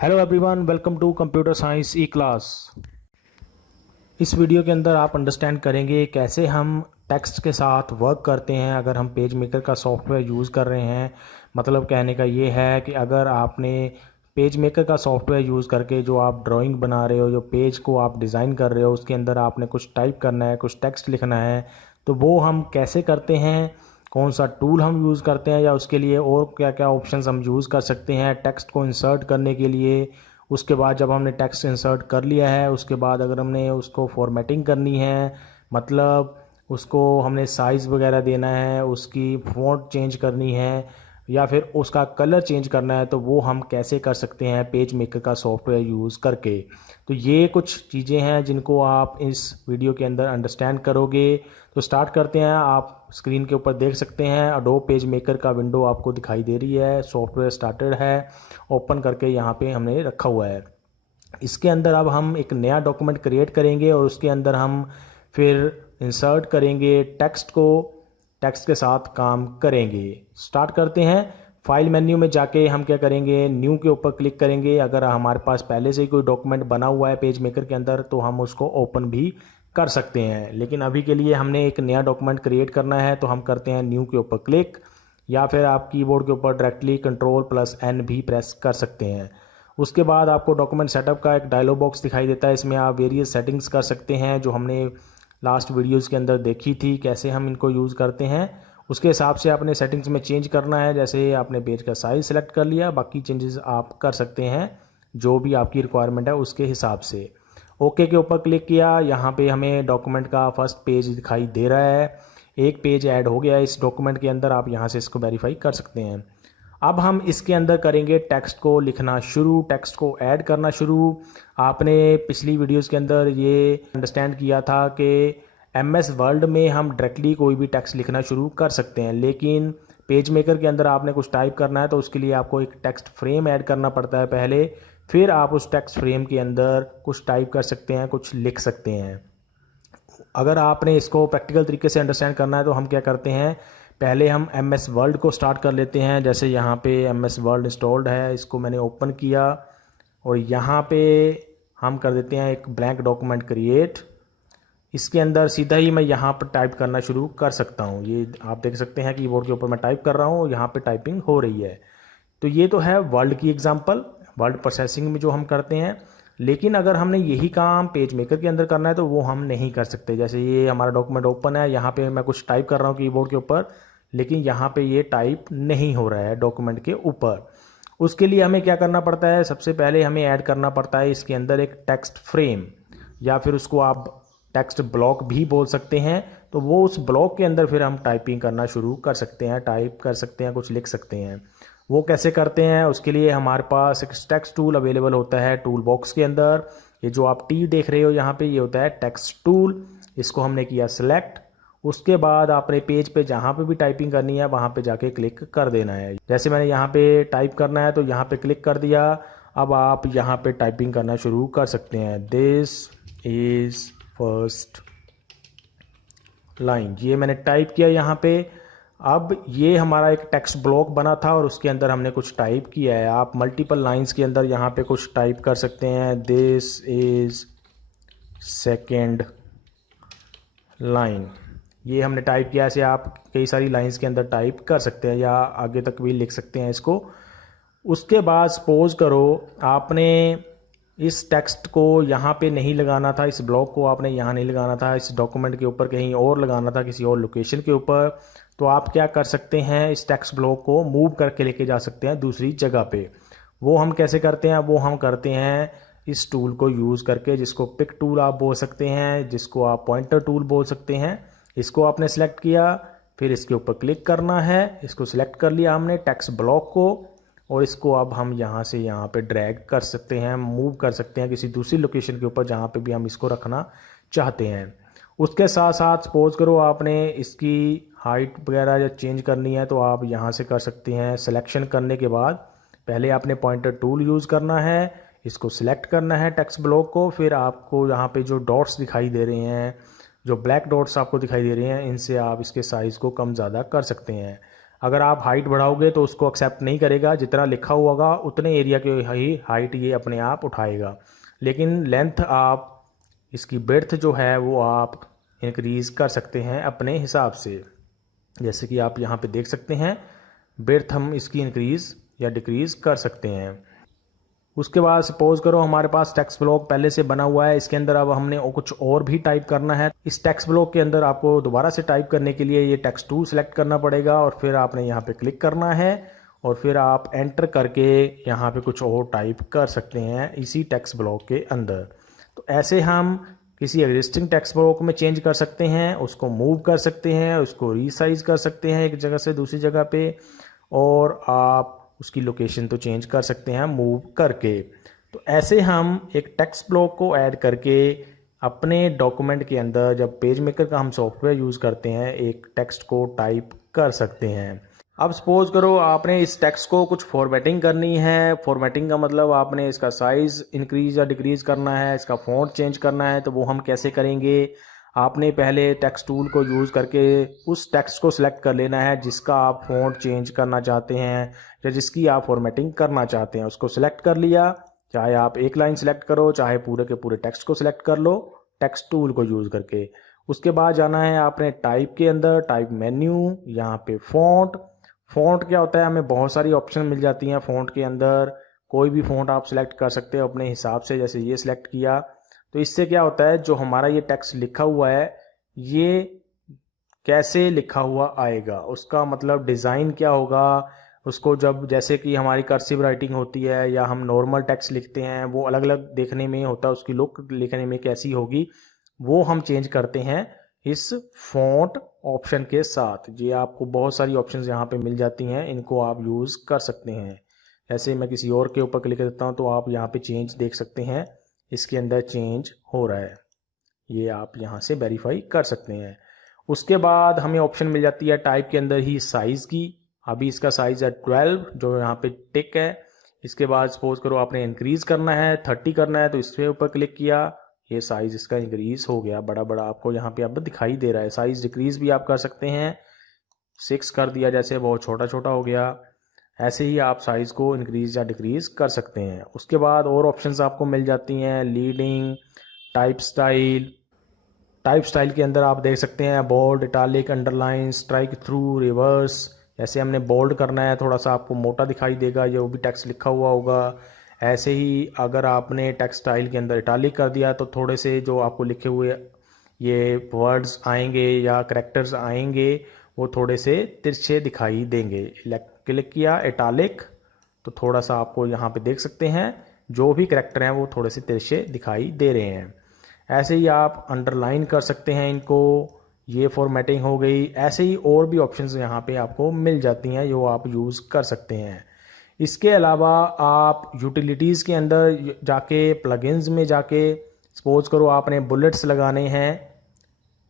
Hello everyone, welcome to computer science e class. इस video के अंदर आप अंडरस्टैंड करेंगे कैसे हम टेक्स्ट के साथ वर्क करते हैं अगर हम पेज मेकर का सॉफ्टवेयर यूज़ कर रहे हैं। मतलब कहने का ये है कि अगर आपने पेज मेकर का सॉफ्टवेयर यूज़ करके जो आप ड्राइंग बना रहे हो, जो पेज को आप डिज़ाइन कर रहे हो, उसके अंदर आपने कुछ टाइप करना है, कुछ टेक्स्ट लिखना है, तो वो हम कैसे करते हैं, कौन सा टूल हम यूज़ करते हैं या उसके लिए और क्या क्या ऑप्शंस हम यूज़ कर सकते हैं टेक्स्ट को इंसर्ट करने के लिए। उसके बाद जब हमने टेक्स्ट इंसर्ट कर लिया है, उसके बाद अगर हमने उसको फॉर्मेटिंग करनी है, मतलब उसको हमने साइज़ वगैरह देना है, उसकी फ़ॉन्ट चेंज करनी है या फिर उसका कलर चेंज करना है, तो वो हम कैसे कर सकते हैं पेज मेकर का सॉफ्टवेयर यूज़ करके। तो ये कुछ चीज़ें हैं जिनको आप इस वीडियो के अंदर अंडरस्टैंड करोगे। तो स्टार्ट करते हैं। आप स्क्रीन के ऊपर देख सकते हैं अडोब पेज मेकर का विंडो आपको दिखाई दे रही है, सॉफ्टवेयर स्टार्टेड है, ओपन करके यहाँ पे हमने रखा हुआ है। इसके अंदर अब हम एक नया डॉक्यूमेंट क्रिएट करेंगे और उसके अंदर हम फिर इंसर्ट करेंगे टेक्स्ट को, टेक्स्ट के साथ काम करेंगे। स्टार्ट करते हैं। फाइल मेन्यू में जाके हम क्या करेंगे, न्यू के ऊपर क्लिक करेंगे। अगर हमारे पास पहले से ही कोई डॉक्यूमेंट बना हुआ है पेज मेकर के अंदर तो हम उसको ओपन भी कर सकते हैं, लेकिन अभी के लिए हमने एक नया डॉक्यूमेंट क्रिएट करना है तो हम करते हैं न्यू के ऊपर क्लिक, या फिर आप कीबोर्ड के ऊपर डायरेक्टली Ctrl+N भी प्रेस कर सकते हैं। उसके बाद आपको डॉक्यूमेंट सेटअप का एक डायलॉग बॉक्स दिखाई देता है। इसमें आप वेरियस सेटिंग्स कर सकते हैं जो हमने लास्ट वीडियोस के अंदर देखी थी कैसे हम इनको यूज़ करते हैं। उसके हिसाब से आपने सेटिंग्स में चेंज करना है। जैसे आपने पेज का साइज सेलेक्ट कर लिया, बाकी चेंजेस आप कर सकते हैं जो भी आपकी रिक्वायरमेंट है उसके हिसाब से। ओके के ऊपर क्लिक किया। यहाँ पे हमें डॉक्यूमेंट का फर्स्ट पेज दिखाई दे रहा है, एक पेज ऐड हो गया है इस डॉक्यूमेंट के अंदर। आप यहाँ से इसको वेरीफाई कर सकते हैं। अब हम इसके अंदर करेंगे टेक्स्ट को लिखना शुरू, टेक्स्ट को ऐड करना शुरू। आपने पिछली वीडियोस के अंदर ये अंडरस्टैंड किया था कि MS वर्ड में हम डायरेक्टली कोई भी टेक्स्ट लिखना शुरू कर सकते हैं, लेकिन पेज मेकर के अंदर आपने कुछ टाइप करना है तो उसके लिए आपको एक टेक्स्ट फ्रेम ऐड करना पड़ता है पहले, फिर आप उस टेक्स्ट फ्रेम के अंदर कुछ टाइप कर सकते हैं, कुछ लिख सकते हैं। अगर आपने इसको प्रैक्टिकल तरीके से अंडरस्टैंड करना है तो हम क्या करते हैं, पहले हम MS वर्ड को स्टार्ट कर लेते हैं। जैसे यहाँ पे MS वर्ड इंस्टॉल्ड है, इसको मैंने ओपन किया और यहाँ पे हम कर देते हैं एक ब्लैंक डॉक्यूमेंट क्रिएट। इसके अंदर सीधा ही मैं यहाँ पर टाइप करना शुरू कर सकता हूँ। ये आप देख सकते हैं कीबोर्ड के ऊपर मैं टाइप कर रहा हूँ, यहाँ पे टाइपिंग हो रही है। तो ये तो है वर्ड की एग्जांपल, वर्ड प्रोसेसिंग में जो हम करते हैं। लेकिन अगर हमने यही काम पेज मेकर के अंदर करना है तो वो हम नहीं कर सकते। जैसे ये हमारा डॉक्यूमेंट ओपन है, यहाँ पे मैं कुछ टाइप कर रहा हूँ कीबोर्ड के ऊपर, लेकिन यहाँ पे ये टाइप नहीं हो रहा है डॉक्यूमेंट के ऊपर। उसके लिए हमें क्या करना पड़ता है, सबसे पहले हमें ऐड करना पड़ता है इसके अंदर एक टेक्स्ट फ्रेम, या फिर उसको आप टेक्स्ट ब्लॉक भी बोल सकते हैं। तो वो उस ब्लॉक के अंदर फिर हम टाइपिंग करना शुरू कर सकते हैं, टाइप कर सकते हैं, कुछ लिख सकते हैं। वो कैसे करते हैं, उसके लिए हमारे पास एक टेक्स्ट टूल अवेलेबल होता है टूल बॉक्स के अंदर। ये जो आप टी देख रहे हो यहाँ पे, ये होता है टेक्स्ट टूल। इसको हमने किया सिलेक्ट। उसके बाद आपने पेज पे जहाँ पे भी टाइपिंग करनी है वहाँ पे जाके क्लिक कर देना है। जैसे मैंने यहाँ पे टाइप करना है तो यहाँ पे क्लिक कर दिया। अब आप यहाँ पे टाइपिंग करना शुरू कर सकते हैं। दिस इज फर्स्ट लाइन, ये मैंने टाइप किया यहाँ पे। अब ये हमारा एक टेक्स्ट ब्लॉक बना था और उसके अंदर हमने कुछ टाइप किया है। आप मल्टीपल लाइंस के अंदर यहाँ पे कुछ टाइप कर सकते हैं। दिस इज सेकेंड लाइन, ये हमने टाइप किया। ऐसे आप कई सारी लाइंस के अंदर टाइप कर सकते हैं या आगे तक भी लिख सकते हैं इसको। उसके बाद सपोज करो आपने इस टेक्स्ट को यहाँ पे नहीं लगाना था, इस ब्लॉक को आपने यहाँ नहीं लगाना था, इस डॉक्यूमेंट के ऊपर कहीं और लगाना था, किसी और लोकेशन के ऊपर। तो आप क्या कर सकते हैं, इस टेक्स्ट ब्लॉक को मूव करके लेके जा सकते हैं दूसरी जगह पे। वो हम कैसे करते हैं, वो हम करते हैं इस टूल को यूज़ करके, जिसको पिक टूल आप बोल सकते हैं, जिसको आप पॉइंटर टूल बोल सकते हैं। इसको आपने सेलेक्ट किया, फिर इसके ऊपर क्लिक करना है। इसको सिलेक्ट कर लिया हमने टेक्स्ट ब्लॉक को, और इसको अब हम यहाँ से यहाँ पे ड्रैग कर सकते हैं, मूव कर सकते हैं किसी दूसरी लोकेशन के ऊपर जहाँ पे भी हम इसको रखना चाहते हैं। उसके साथ साथ सपोज करो आपने इसकी हाइट वगैरह या चेंज करनी है तो आप यहाँ से कर सकते हैं। सिलेक्शन करने के बाद पहले आपने पॉइंटर टूल यूज़ करना है, इसको सिलेक्ट करना है टेक्स्ट ब्लॉक को, फिर आपको यहाँ पे जो डॉट्स दिखाई दे रहे हैं, जो ब्लैक डॉट्स आपको दिखाई दे रहे हैं, इनसे आप इसके साइज़ को कम ज़्यादा कर सकते हैं। अगर आप हाइट बढ़ाओगे तो उसको एक्सेप्ट नहीं करेगा, जितना लिखा हुआ होगा उतने एरिया की ही हाइट ये अपने आप उठाएगा। लेकिन लेंथ आप इसकी ब्रेड्थ जो है वो आप इंक्रीज़ कर सकते हैं अपने हिसाब से। जैसे कि आप यहाँ पे देख सकते हैं, ब्रेड्थ हम इसकी इंक्रीज़ या डिक्रीज़ कर सकते हैं। उसके बाद सपोज करो हमारे पास टेक्स्ट ब्लॉक पहले से बना हुआ है, इसके अंदर अब हमने कुछ और भी टाइप करना है। इस टेक्स्ट ब्लॉक के अंदर आपको दोबारा से टाइप करने के लिए ये टेक्स्ट टूल सेलेक्ट करना पड़ेगा और फिर आपने यहाँ पे क्लिक करना है और फिर आप एंटर करके यहाँ पे कुछ और टाइप कर सकते हैं इसी टेक्स्ट ब्लॉक के अंदर। तो ऐसे हम किसी एग्जिस्टिंग टेक्स्ट ब्लॉक में चेंज कर सकते हैं, उसको मूव कर सकते हैं, उसको रीसाइज कर सकते हैं एक जगह से दूसरी जगह पे, और आप उसकी लोकेशन तो चेंज कर सकते हैं मूव करके। तो ऐसे हम एक टेक्स्ट ब्लॉक को ऐड करके अपने डॉक्यूमेंट के अंदर, जब पेज मेकर का हम सॉफ्टवेयर यूज़ करते हैं, एक टेक्स्ट को टाइप कर सकते हैं। अब सपोज करो आपने इस टेक्स्ट को कुछ फॉर्मेटिंग करनी है। फॉर्मेटिंग का मतलब आपने इसका साइज़ इंक्रीज या डिक्रीज़ करना है, इसका फ़ॉन्ट चेंज करना है। तो वो हम कैसे करेंगे? आपने पहले टेक्स्ट टूल को यूज़ करके उस टेक्स्ट को सिलेक्ट कर लेना है जिसका आप फ़ॉन्ट चेंज करना चाहते हैं या जिसकी आप फॉर्मेटिंग करना चाहते हैं। उसको सिलेक्ट कर लिया, चाहे आप एक लाइन सिलेक्ट करो, चाहे पूरे के पूरे टेक्स्ट को सिलेक्ट कर लो टेक्स्ट टूल को यूज़ करके। उसके बाद जाना है आपने टाइप के अंदर, टाइप मेन्यू, यहाँ पे फ़ॉन्ट। फ़ॉन्ट क्या होता है, हमें बहुत सारी ऑप्शन मिल जाती हैं फ़ॉन्ट के अंदर। कोई भी फ़ॉन्ट आप सिलेक्ट कर सकते हो अपने हिसाब से, जैसे ये सिलेक्ट किया। तो इससे क्या होता है, जो हमारा ये टेक्स्ट लिखा हुआ है ये कैसे लिखा हुआ आएगा, उसका मतलब डिज़ाइन क्या होगा, उसको जब जैसे कि हमारी कर्सिव राइटिंग होती है या हम नॉर्मल टेक्स्ट लिखते हैं वो अलग अलग देखने में होता है, उसकी लुक लिखने में कैसी होगी वो हम चेंज करते हैं इस फॉन्ट ऑप्शन के साथ। ये आपको बहुत सारी ऑप्शंस यहाँ पे मिल जाती हैं, इनको आप यूज़ कर सकते हैं। जैसे मैं किसी और के ऊपर क्लिक करता हूँ तो आप यहाँ पे चेंज देख सकते हैं, इसके अंदर चेंज हो रहा है, ये आप यहाँ से वेरीफाई कर सकते हैं। उसके बाद हमें ऑप्शन मिल जाती है टाइप के अंदर ही साइज़ की। अभी इसका साइज़ है 12 जो यहाँ पे टिक है। इसके बाद सपोज करो आपने इंक्रीज़ करना है, 30 करना है, तो इसके ऊपर क्लिक किया, ये साइज़ इसका इंक्रीज़ हो गया, बड़ा बड़ा आपको यहाँ पे अब दिखाई दे रहा है। साइज़ डिक्रीज़ भी आप कर सकते हैं, 6 कर दिया जैसे, बहुत छोटा छोटा हो गया। ऐसे ही आप साइज़ को इंक्रीज़ या डिक्रीज़ कर सकते हैं। उसके बाद और ऑप्शंस आपको मिल जाती हैं, leading, type style. Type style के अंदर आप देख सकते हैं bold, italic, underline, strike through, reverse. जैसे हमने बोल्ड करना है, थोड़ा सा आपको मोटा दिखाई देगा, ये वो भी टेक्स्ट लिखा हुआ होगा। ऐसे ही अगर आपने टेक्स्ट स्टाइल के अंदर इटालिक कर दिया तो थोड़े से जो आपको लिखे हुए ये वर्ड्स आएंगे या करैक्टर्स आएंगे वो थोड़े से तिरछे दिखाई देंगे। क्लिक किया इटालिक तो थोड़ा सा आपको यहाँ पे देख सकते हैं जो भी करैक्टर हैं वो थोड़े से तिरछे दिखाई दे रहे हैं। ऐसे ही आप अंडरलाइन कर सकते हैं इनको, ये फॉर्मेटिंग हो गई। ऐसे ही और भी ऑप्शंस यहाँ पे आपको मिल जाती हैं जो आप यूज़ कर सकते हैं। इसके अलावा आप यूटिलिटीज़ के अंदर जाके, प्लगइन्स में जाके, सपोज करो आपने बुलेट्स लगाने हैं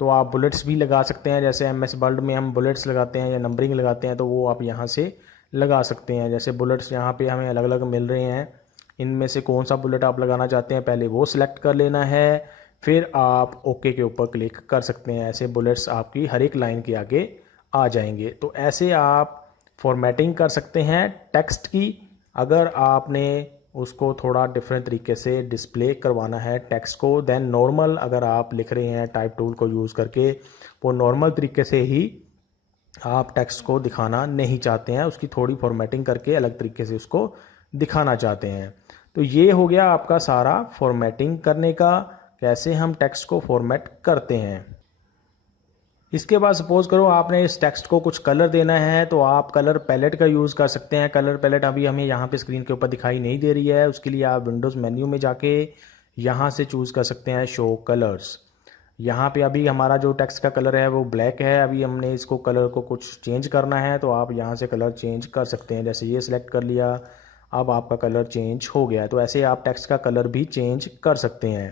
तो आप बुलेट्स भी लगा सकते हैं। जैसे MS वर्ड में हम बुलेट्स लगाते हैं या नंबरिंग लगाते हैं तो वो आप यहाँ से लगा सकते हैं। जैसे बुलेट्स यहाँ पे हमें अलग अलग मिल रहे हैं, इनमें से कौन सा बुलेट आप लगाना चाहते हैं पहले वो सिलेक्ट कर लेना है, फिर आप ओके के ऊपर क्लिक कर सकते हैं। ऐसे बुलेट्स आपकी हर एक लाइन के आगे आ जाएंगे। तो ऐसे आप फॉर्मेटिंग कर सकते हैं टेक्स्ट की। अगर आपने उसको थोड़ा डिफरेंट तरीके से डिस्प्ले करवाना है टेक्स्ट को, देन नॉर्मल अगर आप लिख रहे हैं टाइप टूल को यूज़ करके, वो नॉर्मल तरीके से ही आप टेक्स्ट को दिखाना नहीं चाहते हैं, उसकी थोड़ी फॉर्मेटिंग करके अलग तरीके से उसको दिखाना चाहते हैं। तो ये हो गया आपका सारा फॉर्मेटिंग करने का, कैसे हम टेक्स्ट को फॉर्मेट करते हैं। इसके बाद सपोज करो आपने इस टेक्स्ट को कुछ कलर देना है तो आप कलर पैलेट का यूज़ कर सकते हैं। कलर पैलेट अभी हमें यहाँ पे स्क्रीन के ऊपर दिखाई नहीं दे रही है, उसके लिए आप विंडोज़ मेन्यू में जाके यहाँ से चूज़ कर सकते हैं शो कलर्स। यहाँ पे अभी हमारा जो टेक्स्ट का कलर है वो ब्लैक है, अभी हमने इसको कलर को कुछ चेंज करना है तो आप यहाँ से कलर चेंज कर सकते हैं। जैसे ये सिलेक्ट कर लिया, अब आपका कलर चेंज हो गया। तो ऐसे आप टेक्स्ट का कलर भी चेंज कर सकते हैं।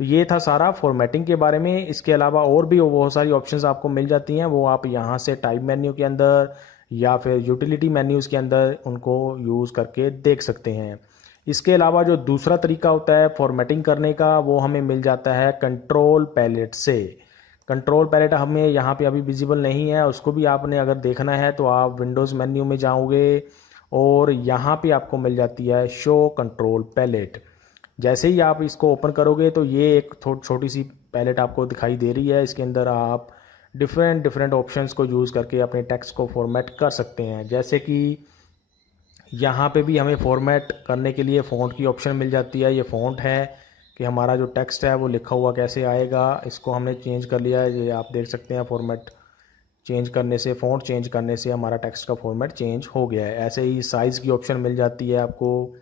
तो ये था सारा फॉर्मेटिंग के बारे में। इसके अलावा और भी बहुत सारी ऑप्शंस आपको मिल जाती हैं, वो आप यहाँ से टाइप मेन्यू के अंदर या फिर यूटिलिटी मेन्यूज़ के अंदर उनको यूज़ करके देख सकते हैं। इसके अलावा जो दूसरा तरीका होता है फॉर्मेटिंग करने का वो हमें मिल जाता है कंट्रोल पैलेट से। कंट्रोल पैलेट हमें यहाँ पे अभी विजिबल नहीं है, उसको भी आपने अगर देखना है तो आप विंडोज़ मेन्यू में जाओगे और यहाँ पे आपको मिल जाती है शो कंट्रोल पैलेट। जैसे ही आप इसको ओपन करोगे तो ये एक छोटी सी पैलेट आपको दिखाई दे रही है। इसके अंदर आप डिफरेंट डिफरेंट ऑप्शंस को यूज़ करके अपने टेक्स्ट को फॉर्मेट कर सकते हैं। जैसे कि यहाँ पे भी हमें फॉर्मेट करने के लिए फ़ॉन्ट की ऑप्शन मिल जाती है। ये फ़ॉन्ट है कि हमारा जो टेक्स्ट है वो लिखा हुआ कैसे आएगा, इसको हमने चेंज कर लिया है। ये आप देख सकते हैं फॉर्मेट चेंज करने से, फ़ॉन्ट चेंज करने से हमारा टेक्स्ट का फॉर्मेट चेंज हो गया है। ऐसे ही साइज़ की ऑप्शन मिल जाती है आपको,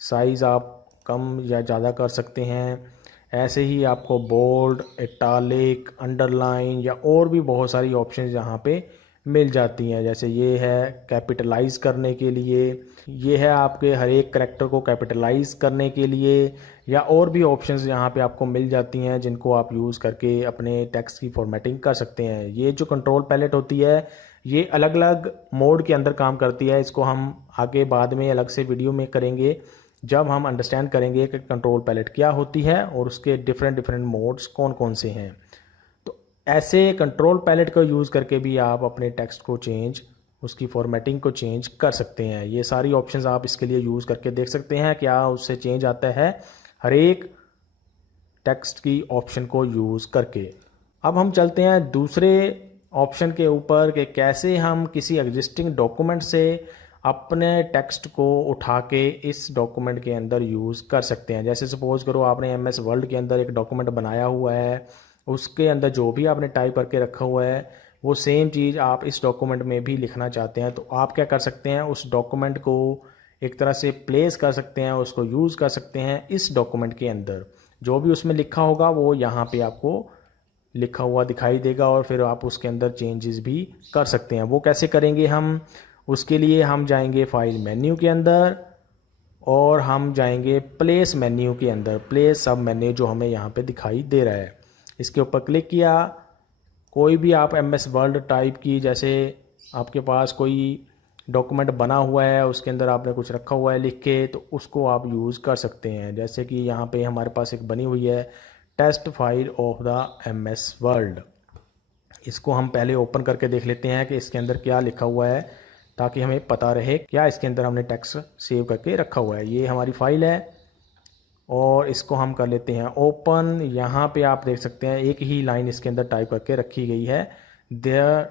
साइज़ आप कम या ज़्यादा कर सकते हैं। ऐसे ही आपको बोल्ड, इटालिक, अंडरलाइन या और भी बहुत सारी ऑप्शंस यहाँ पे मिल जाती हैं। जैसे ये है कैपिटलाइज करने के लिए, ये है आपके हर एक करैक्टर को कैपिटलाइज करने के लिए, या और भी ऑप्शंस यहाँ पे आपको मिल जाती हैं जिनको आप यूज़ करके अपने टेक्स्ट की फॉर्मेटिंग कर सकते हैं। ये जो कंट्रोल पैलेट होती है ये अलग अलग मोड के अंदर काम करती है। इसको हम आगे बाद में अलग से वीडियो में करेंगे जब हम अंडरस्टैंड करेंगे कि कंट्रोल पैलेट क्या होती है और उसके डिफरेंट डिफरेंट मोड्स कौन कौन से हैं। तो ऐसे कंट्रोल पैलेट को यूज़ करके भी आप अपने टेक्स्ट को चेंज, उसकी फॉर्मेटिंग को चेंज कर सकते हैं। ये सारी ऑप्शंस आप इसके लिए यूज़ करके देख सकते हैं क्या उससे चेंज आता है हर एक टेक्स्ट की ऑप्शन को यूज़ करके। अब हम चलते हैं दूसरे ऑप्शन के ऊपर कि कैसे हम किसी एग्जिस्टिंग डॉक्यूमेंट से अपने टेक्स्ट को उठा के इस डॉक्यूमेंट के अंदर यूज़ कर सकते हैं। जैसे सपोज करो आपने MS वर्ड के अंदर एक डॉक्यूमेंट बनाया हुआ है, उसके अंदर जो भी आपने टाइप करके रखा हुआ है वो सेम चीज़ आप इस डॉक्यूमेंट में भी लिखना चाहते हैं, तो आप क्या कर सकते हैं, उस डॉक्यूमेंट को एक तरह से प्लेस कर सकते हैं, उसको यूज़ कर सकते हैं इस डॉक्यूमेंट के अंदर। जो भी उसमें लिखा होगा वो यहाँ पे आपको लिखा हुआ दिखाई देगा और फिर आप उसके अंदर चेंजेस भी कर सकते हैं। वो कैसे करेंगे हम, उसके लिए हम जाएंगे फाइल मेन्यू के अंदर और हम जाएंगे प्लेस मेन्यू के अंदर, प्लेस सब मेन्यू जो हमें यहाँ पे दिखाई दे रहा है, इसके ऊपर क्लिक किया। कोई भी आप MS वर्ड टाइप की, जैसे आपके पास कोई डॉक्यूमेंट बना हुआ है उसके अंदर आपने कुछ रखा हुआ है लिख के, तो उसको आप यूज़ कर सकते हैं। जैसे कि यहाँ पे हमारे पास एक बनी हुई है test file of the MS Word. इसको हम पहले ओपन करके देख लेते हैं कि इसके अंदर क्या लिखा हुआ है, ताकि हमें पता रहे क्या इसके अंदर हमने टेक्स्ट सेव करके रखा हुआ है। ये हमारी फाइल है और इसको हम कर लेते हैं ओपन। यहाँ पे आप देख सकते हैं एक ही लाइन इसके अंदर टाइप करके रखी गई है, the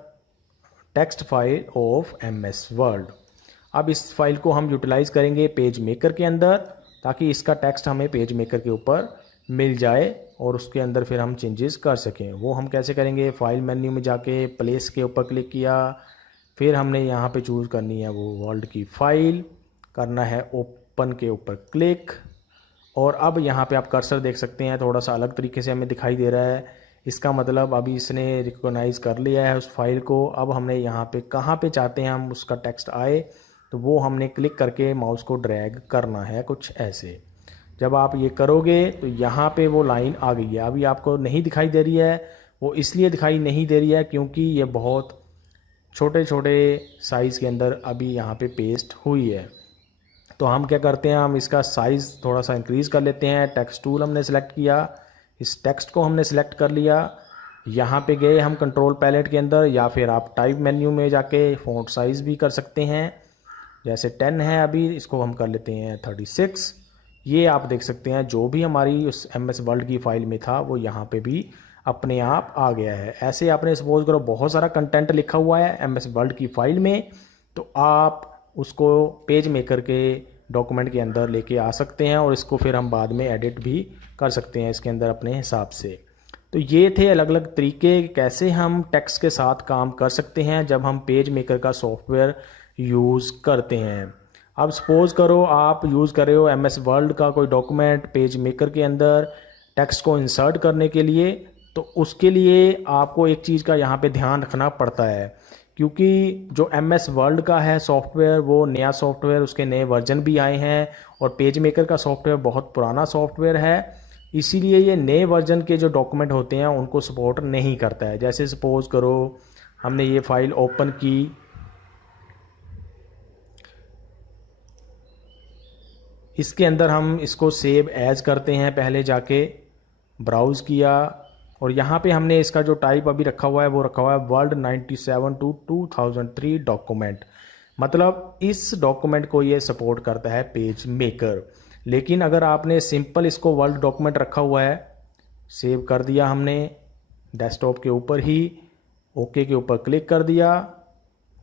text file of MS word. अब इस फाइल को हम यूटिलाइज करेंगे पेज मेकर के अंदर, ताकि इसका टेक्स्ट हमें पेज मेकर के ऊपर मिल जाए और उसके अंदर फिर हम चेंजेस कर सकें। वो हम कैसे करेंगे, फाइल मेन्यू में जाके प्लेस के ऊपर क्लिक किया, फिर हमने यहाँ पे चूज़ करनी है वो वर्ल्ड की फ़ाइल, करना है ओपन के ऊपर क्लिक, और अब यहाँ पे आप कर्सर देख सकते हैं थोड़ा सा अलग तरीके से हमें दिखाई दे रहा है। इसका मतलब अभी इसने रिकॉग्नाइज़ कर लिया है उस फाइल को। अब हमने यहाँ पे कहाँ पे चाहते हैं हम उसका टेक्स्ट आए, तो वो हमने क्लिक करके माउस को ड्रैग करना है कुछ ऐसे। जब आप ये करोगे तो यहाँ पे वो लाइन आ गई है। अभी आपको नहीं दिखाई दे रही है, वो इसलिए दिखाई नहीं दे रही है क्योंकि ये बहुत छोटे छोटे साइज़ के अंदर अभी यहाँ पे पेस्ट हुई है। तो हम क्या करते हैं, हम इसका साइज़ थोड़ा सा इंक्रीज़ कर लेते हैं। टेक्स्ट टूल हमने सेलेक्ट किया, इस टेक्स्ट को हमने सेलेक्ट कर लिया। यहाँ पे गए हम कंट्रोल पैलेट के अंदर, या फिर आप टाइप मेन्यू में जाके फ़ॉन्ट साइज़ भी कर सकते हैं। जैसे 10 है अभी, इसको हम कर लेते हैं 36। ये आप देख सकते हैं जो भी हमारी उस MS वर्ल्ड की फ़ाइल में था वो यहाँ पे भी अपने आप आ गया है। ऐसे आपने सपोज करो बहुत सारा कंटेंट लिखा हुआ है MS वर्ल्ड की फ़ाइल में, तो आप उसको पेज मेकर के डॉक्यूमेंट के अंदर लेके आ सकते हैं और इसको फिर हम बाद में एडिट भी कर सकते हैं इसके अंदर अपने हिसाब से। तो ये थे अलग अलग तरीके कैसे हम टेक्स्ट के साथ काम कर सकते हैं जब हम पेज मेकर का सॉफ्टवेयर यूज़ करते हैं। अब सपोज़ करो आप यूज़ कर रहे हो MS वर्ल्ड का कोई डॉक्यूमेंट पेज मेकर के अंदर टेक्स्ट को इंसर्ट करने के लिए, तो उसके लिए आपको एक चीज़ का यहाँ पे ध्यान रखना पड़ता है, क्योंकि जो MS वर्ल्ड का है सॉफ्टवेयर वो नया सॉफ्टवेयर, उसके नए वर्जन भी आए हैं, और पेज मेकर का सॉफ्टवेयर बहुत पुराना सॉफ्टवेयर है, इसीलिए ये नए वर्जन के जो डॉक्यूमेंट होते हैं उनको सपोर्ट नहीं करता है। जैसे सपोज़ करो हमने ये फ़ाइल ओपन की, इसके अंदर हम इसको सेव एज करते हैं। पहले जाके ब्राउज़ किया, और यहाँ पे हमने इसका जो टाइप अभी रखा हुआ है वो रखा हुआ है वर्ल्ड 97 टू 2003 डॉक्यूमेंट। मतलब इस डॉक्यूमेंट को ये सपोर्ट करता है पेज मेकर। लेकिन अगर आपने सिंपल इसको वर्ल्ड डॉक्यूमेंट रखा हुआ है, सेव कर दिया हमने डेस्कटॉप के ऊपर ही, ओके के ऊपर क्लिक कर दिया,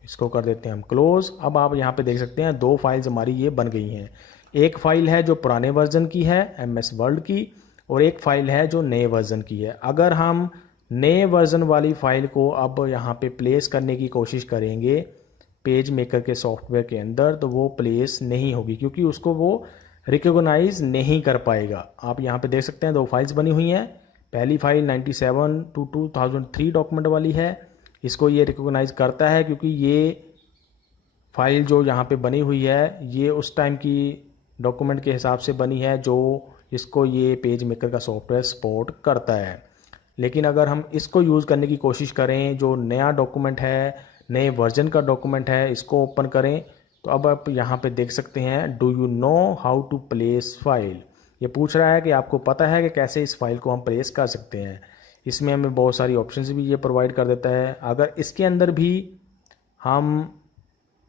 इसको कर देते हैं हम क्लोज। अब आप यहाँ पे देख सकते हैं 2 फाइल्स हमारी ये बन गई हैं। एक फाइल है जो पुराने वर्जन की है MS वर्ल्ड की, और एक फाइल है जो नए वर्जन की है। अगर हम नए वर्जन वाली फाइल को अब यहाँ पे प्लेस करने की कोशिश करेंगे पेज मेकर के सॉफ्टवेयर के अंदर, तो वो प्लेस नहीं होगी क्योंकि उसको वो रिकॉग्नाइज नहीं कर पाएगा। आप यहाँ पे देख सकते हैं 2 फाइल्स बनी हुई हैं। पहली फाइल 97 टू 2003 डॉक्यूमेंट वाली है, इसको ये रिकॉग्नाइज करता है क्योंकि ये फाइल जो यहाँ पे बनी हुई है ये उस टाइम की डॉक्यूमेंट के हिसाब से बनी है जो इसको ये पेज मेकर का सॉफ्टवेयर सपोर्ट करता है। लेकिन अगर हम इसको यूज़ करने की कोशिश करें, जो नया डॉक्यूमेंट है, नए वर्जन का डॉक्यूमेंट है, इसको ओपन करें, तो अब आप यहाँ पे देख सकते हैं do you know how to place file. ये पूछ रहा है कि आपको पता है कि कैसे इस फाइल को हम प्लेस कर सकते हैं। इसमें हमें बहुत सारी ऑप्शंस भी ये प्रोवाइड कर देता है। अगर इसके अंदर भी हम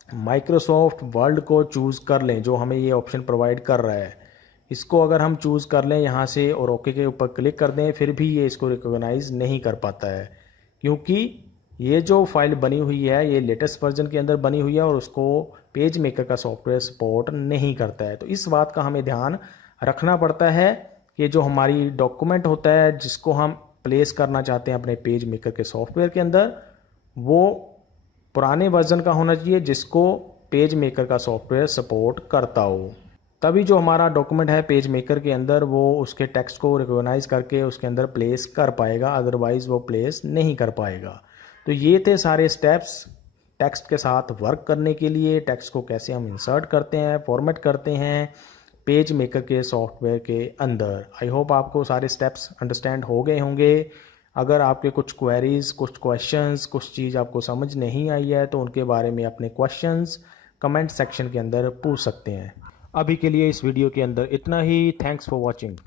माइक्रोसॉफ्ट वर्ड को चूज़ कर लें, जो हमें ये ऑप्शन प्रोवाइड कर रहा है, इसको अगर हम चूज़ कर लें यहाँ से और ओके के ऊपर क्लिक कर दें, फिर भी ये इसको रिकॉग्नाइज नहीं कर पाता है क्योंकि ये जो फाइल बनी हुई है ये लेटेस्ट वर्जन के अंदर बनी हुई है और उसको पेज मेकर का सॉफ्टवेयर सपोर्ट नहीं करता है। तो इस बात का हमें ध्यान रखना पड़ता है कि जो हमारी डॉक्यूमेंट होता है जिसको हम प्लेस करना चाहते हैं अपने पेज मेकर के सॉफ्टवेयर के अंदर, वो पुराने वर्जन का होना चाहिए जिसको पेज मेकर का सॉफ्टवेयर सपोर्ट करता हो। तभी जो हमारा डॉक्यूमेंट है पेज मेकर के अंदर वो उसके टेक्स्ट को रिकॉग्नाइज करके उसके अंदर प्लेस कर पाएगा, अदरवाइज वो प्लेस नहीं कर पाएगा। तो ये थे सारे स्टेप्स टेक्स्ट के साथ वर्क करने के लिए। टेक्स्ट को कैसे हम इंसर्ट करते हैं, फॉर्मेट करते हैं पेज मेकर के सॉफ्टवेयर के अंदर। आई होप आपको सारे स्टेप्स अंडरस्टैंड हो गए होंगे। अगर आपके कुछ क्वेरीज, कुछ क्वेश्चंस, कुछ चीज़ आपको समझ नहीं आई है तो उनके बारे में अपने क्वेश्चंस कमेंट सेक्शन के अंदर पूछ सकते हैं। अभी के लिए इस वीडियो के अंदर इतना ही। Thanks for watching.